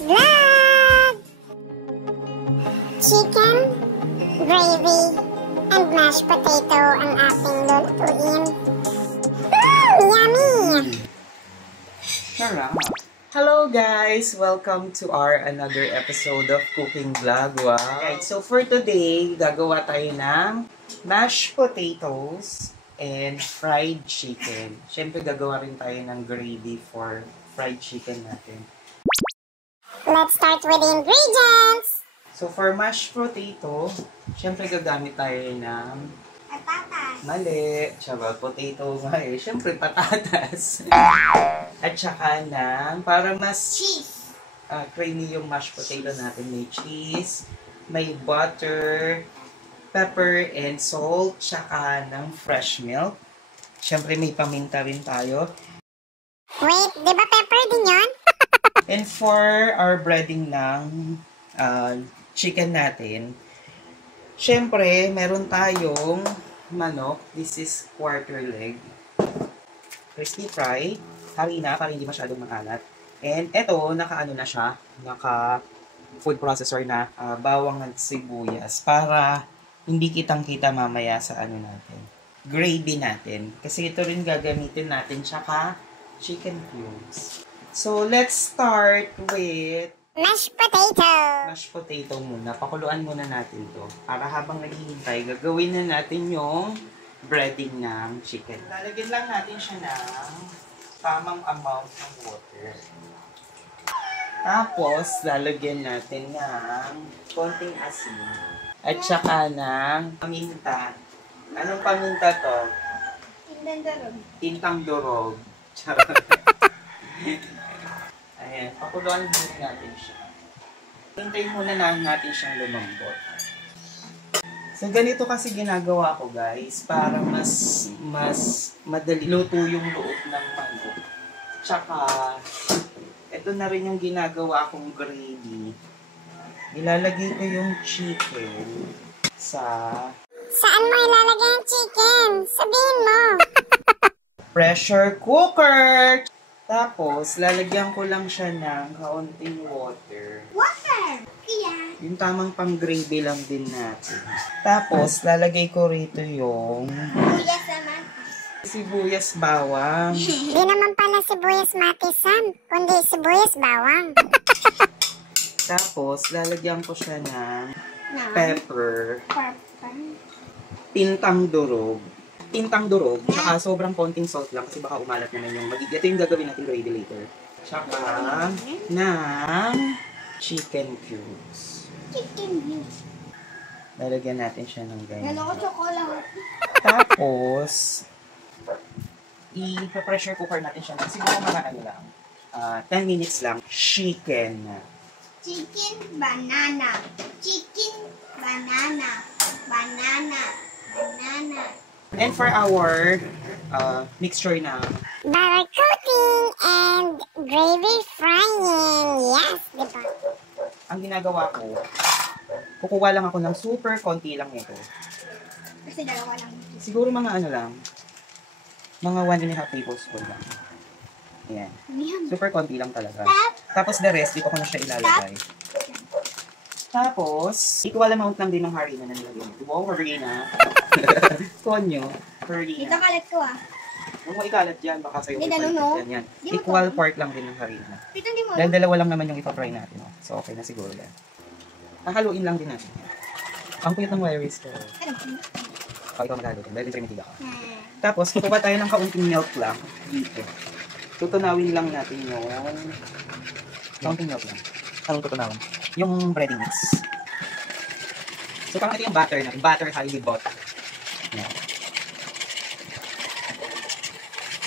Vlog! Chicken, gravy, and mashed potato ang ating lulutuin. Yummy! Sarap! Hello guys! Welcome to our another episode of Cooking Vlog. Wow! Alright, so for today, gagawa tayo ng mashed potatoes and fried chicken. Siyempre, gagawa rin tayo ng gravy for fried chicken natin. Let's start with the ingredients! So for mashed potato, siyempre gagamit tayo ng Patatas. mali, tsaka potato nga eh. Siyempre, patatas. At saka ng, para mas Cheese. creamy yung mashed potato natin, may cheese, may butter, pepper and salt, tsaka ng fresh milk. Siyempre, may paminta rin tayo. Wait, di ba pepper din yun? And for our breading ng chicken natin, syempre, meron tayong manok. This is quarter leg. Crispy fry. Harina para hindi masyadong maalat. And eto, naka-ano na siya. Naka-food processor na bawang at sibuyas para hindi kitang-kita mamaya sa ano natin. Gravy natin. Kasi ito rin gagamitin natin tsaka chicken cubes. So, let's start with Mashed potato. mashed potato muna. Pakuluan muna natin to. Para habang naghihintay, gagawin na natin yung breading ng chicken. Lalagyan lang natin siya ng tamang amount ng water. Tapos, lalagyan natin ng konting asin. At saka ng paminta. Anong paminta to? Tintang durog. Charot. Ayan, pakuluan muna natin siya. Hintayin muna natin siyang lumambot. So, ganito kasi ginagawa ko, guys, para mas madali luto yung loob ng manok. Tsaka, ito na rin yung ginagawa kong gravy. Ilalagay ko yung chicken sa Saan mo ilalagay ang chicken? Sabihin mo. pressure cooker. Tapos, lalagyan ko lang siya ng kaunting water. Water. Kaya. Yung tamang pang gravy lang din natin. Tapos, lalagay ko rito yung Sibuyas naman. sibuyas bawang. Di naman pala sibuyas matisan, kundi sibuyas bawang. Tapos, lalagyan ko siya ng pepper, Purple. tintang durog, tsaka sobrang konting salt lang kasi baka umalat naman yung magiging. Ito yung gagawin natin gravy later. Tsaka ng chicken cubes. Chicken wings. Lalagyan natin siya ng ganyan. chocolate. Tapos, i-pressure cooker natin siya. Siguro mga ano lang, 10 minutes lang. Chicken. Chicken banana. Chicken banana. Banana. Banana. And for our mixture na Butter coating and gravy frying. Yes, diba? ang ginagawa ko, kukuha lang ako ng super konti lang nito. Kasi dalawa lang. Siguro mga ano lang, mga 1.5 tablespoon lang. Ayan. Super konti lang talaga. Tapos the rest, dito ko na siya ilalagay. Tapos, equal amount lang din ng harina na nilagay nito. Wow, harina. Konyo, harina. kalat ko Huwag mo ikalat dyan, baka sa'yo Hindi, ipalitan no? yan. Di mo Equal to. part lang din ng harina. Dito hindi mo. Dahil dalawa lang naman yung ipapry natin. Oh. So, okay na siguro yan. Hahaluin lang din natin. Ang cute ng wire is ko. Oh, ikaw maghaluin. Dahil intermediate ako. Tapos, kukuha tayo ng kaunting milk lang. Dito. Tutunawin lang natin yung kaunting milk lang. Anong tutunawin? Yung breading mix. So, parang ito yung butter natin. Butter highly butter. Yan.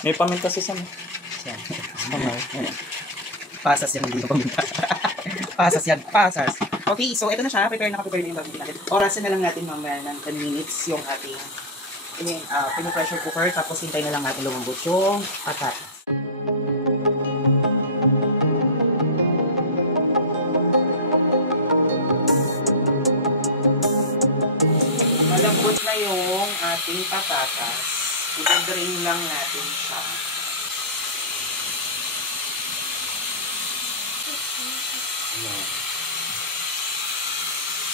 May paminta sa sama. Yan. Yan. Pasas yan, hindi yung paminta. Pasas yan. Pasas. Okay, so ito na siya. Prepare na yung gagawin natin. Orasan na lang natin mamaya ng 10 minutes yung ating pinu-pressure cooker. Tapos hintay na lang natin lumambot yung patatas. Malambot na yung ating patatas. I-drain lang natin siya. Ano.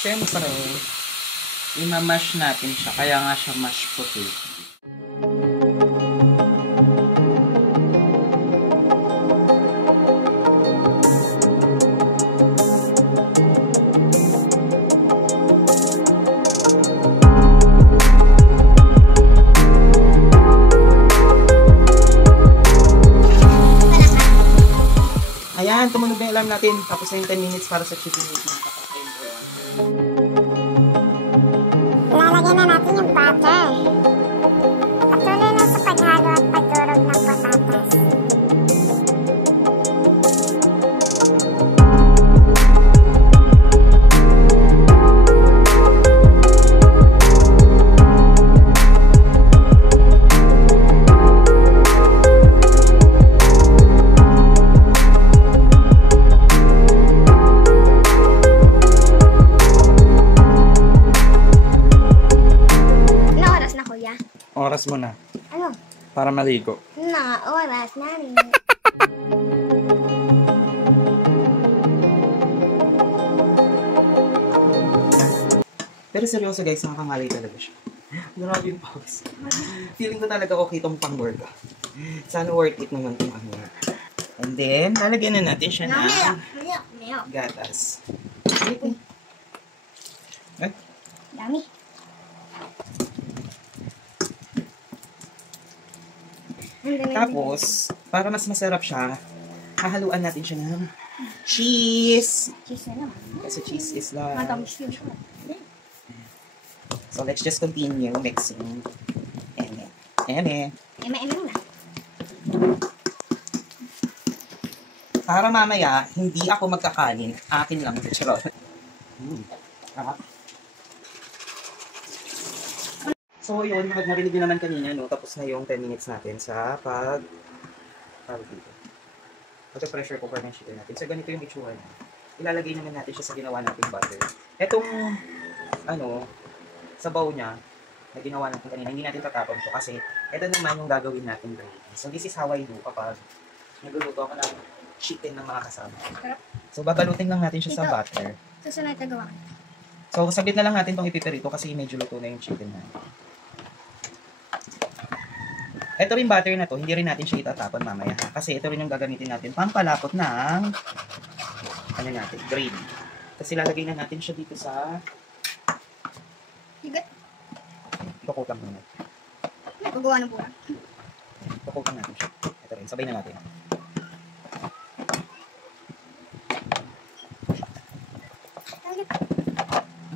Siyempre, imamash natin siya. Kaya nga siya mashed potato. Ayan, tumunog na yung alarm natin. Tapos na yung 10 minutes para sa chicken meeting. Lalagyan na natin yung butter. Patuloy na sa paghalo at pagdurog ng patatas. Oras mo na. Ano? Para maligo. Na oras namin. Pero seryoso guys, nakakangalay talaga siya. Grabe yung pause. Feeling ko talaga okay itong pang-workout. Sana worth it naman itong ano. And then, lalagyan na natin siya ng gatas. Eh? Dami. Tapos, para mas masarap siya, hahaluan natin siya ng cheese. Cheese na naman. Kasi cheese is like... Matamis yun. So, let's just continue mixing. Eme. Eme muna. Para mamaya, hindi ako magkakanin. Akin lang. Charot. So, yun, narinig nyo naman kanina, no? Tapos na yung 10 minutes natin sa dito. Pressure cooker ng chicken natin. So, ganito yung itsura niya. Ilalagay naman natin siya sa ginawa nating butter. Etong, sa bowl niya, na ginawa natin kanina, hindi natin tatapon to kasi ito naman yung gagawin natin gravy. So, this is how I do kapag nagluluto ako ng chicken ng mga kasama. So, babalutin lang natin siya sa butter. Susunod na gawa. So, saglit na lang natin itong ipiperito kasi medyo luto na yung chicken natin. Ito rin butter na to, hindi rin natin siya itatapon mamaya. Kasi ito rin yung gagamitin natin pampalapot ng gravy. Kasi lalagay na natin siya dito sa Higat. tukutang muna. Nagagawa ng pura. Tukutang natin siya. Ito rin, sabay na natin.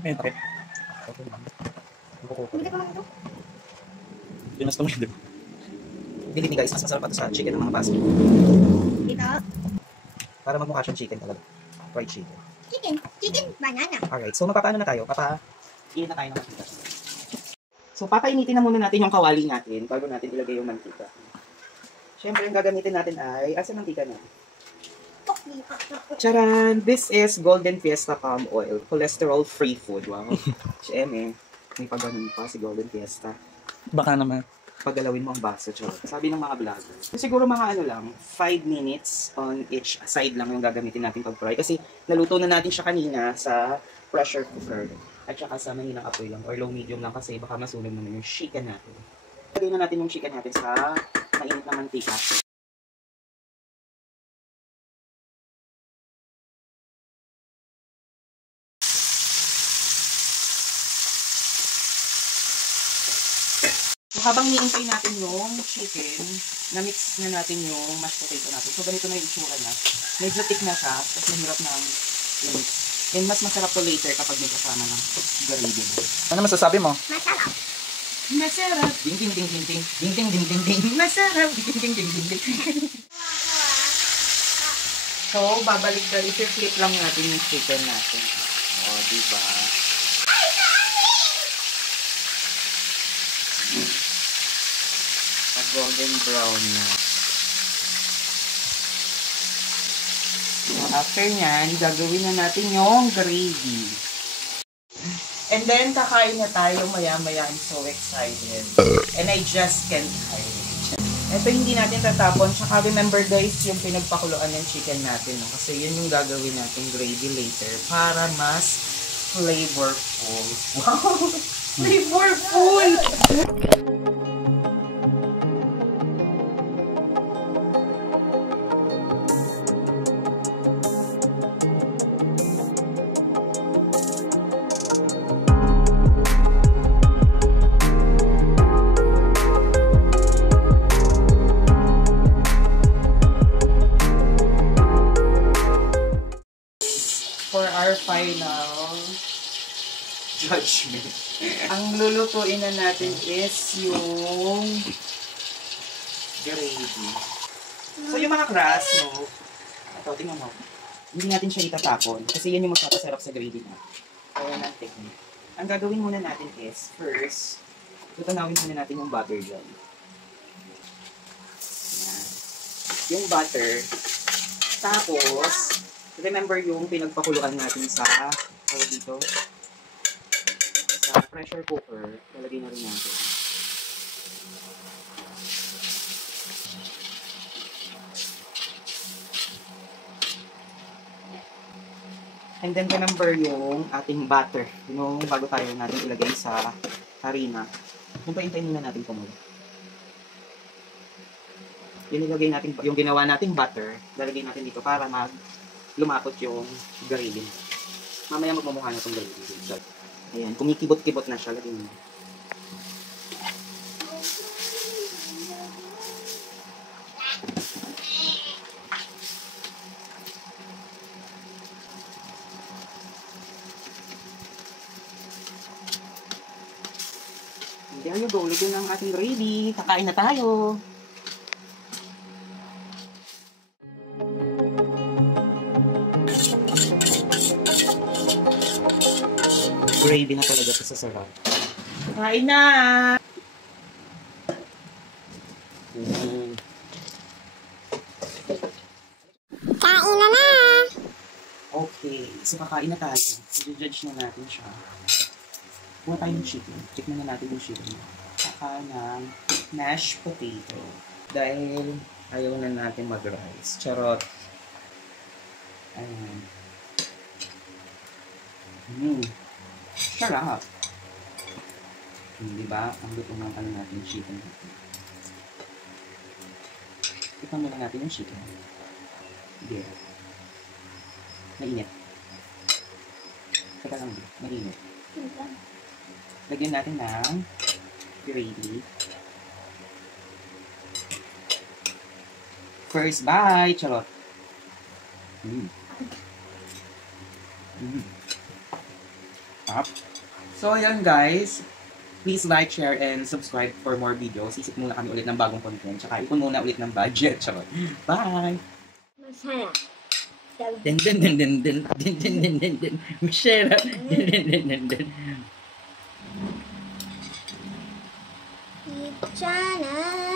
May takip. Okay lang. Hindi ka makito. Pinasta mo yun. Bili ni guys, mas masarap pa ito sa chicken ng mga basket. Dito. Para magmukha siyang chicken talaga. Fried chicken. Chicken banana. Alright, so magpapaano na tayo? Papainit na tayo ng mantika. So papainitin na muna natin yung kawali natin bago natin ilagay yung mantika. Siyempre, yung gagamitin natin ay, asan mantika na? Charan! This is Golden Fiesta Palm Oil. Cholesterol-free food. Wow. Siyempre, may pag-ganun pa si Golden Fiesta. Baka naman. Paggalawin mo ang baso, charot. Sabi ng mga vlogger. Siguro mga 5 minutes on each side lang yung gagamitin natin pag-fry. Kasi naluto na natin siya kanina sa pressure cooker. At saka sa mahinang apoy lang or low medium lang kasi baka masunog naman yung chicken natin. Lagay na natin yung chicken natin sa mainit na mantika. So, habang niintay natin yung chicken, na-mix na natin yung mashed potato natin. So, ganito na yung itsura niya. Medyo thick na siya, tapos mahirap na i-mix. And mas masarap to later kapag may kasama ng gravy. Ano masasabi mo? Masarap. Masarap! Ding ding ding ding ding ding ding ding ding ding masarap! Ding ding ding ding ding. So, babalik na, i-flip lang natin yung chicken natin. O, diba? Golden brown na. So, after nyan, gagawin na natin yung gravy. And then, kakain na tayo maya-maya. I'm so excited. And I just can't hide it. Ito hindi natin tatapon. Tsaka remember guys, yung pinagpakuluan ng chicken natin. No? Kasi yun yung gagawin natin gravy later para mas flavorful. Wow! Flavorful! For our final judgment, ang lulutuin na natin is yung gravy. So yung mga crust, no? Ito, tingnan mo. Hindi natin siya itatapon kasi yan yung magpapasarap sa gravy na. Kaya ng technique. Ang gagawin muna natin is, first, tutunawin muna natin yung butter dyan. Yan. Yung butter. Tapos, remember yung pinagpakuluan natin sa dito sa pressure cooker, lalagay na rin natin. And then remember yung ating butter, yung bago tayo natin ilagay sa harina. Hintayin muna natin kumulo. Yung ilagay natin, yung ginawa nating butter, lalagay natin dito para lumapot yung gravy. Mamaya magmamukha na itong gravy. So, ayan, kumikibot-kibot na siya. Lagay mo. There you go. Lagyan ng ating gravy. Kakain na tayo. Gravy na talaga ito sa sarap. Kain na! Kain na na! Okay, so kakain na tayo. I-judge na natin siya. Kuha tayo ng chicken. Tikman na natin yung chicken. Saka ng mashed potato. Dahil ayaw na natin mag-rice. Charot. Ayan. Sarap. Diba? Ang luto ng ano natin, chicken. Tikman muna natin yung chicken. Hindi. Mainit. Teka lang, mainit. Lagyan natin ng gravy. First bite! Charot. Up. So, yan guys. Please like, share, and subscribe for more videos. Isip muna kami ulit ng bagong content. Tsaka ipon muna ulit ng budget. Charot. Bye! Masarap. Den den den den den den den den den den Michelle den den den den den Chana.